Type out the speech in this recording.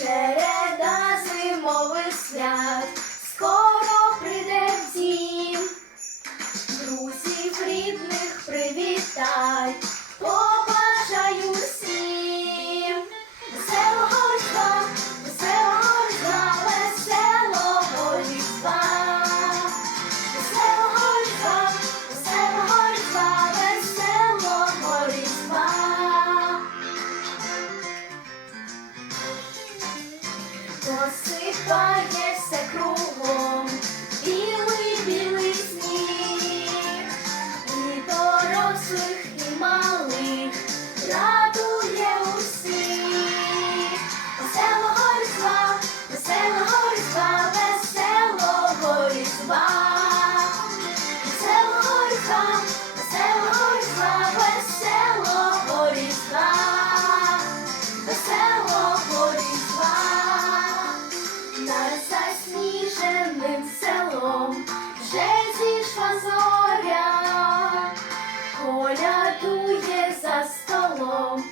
череда зимових свят, Сипає все кругом. колядує за столом.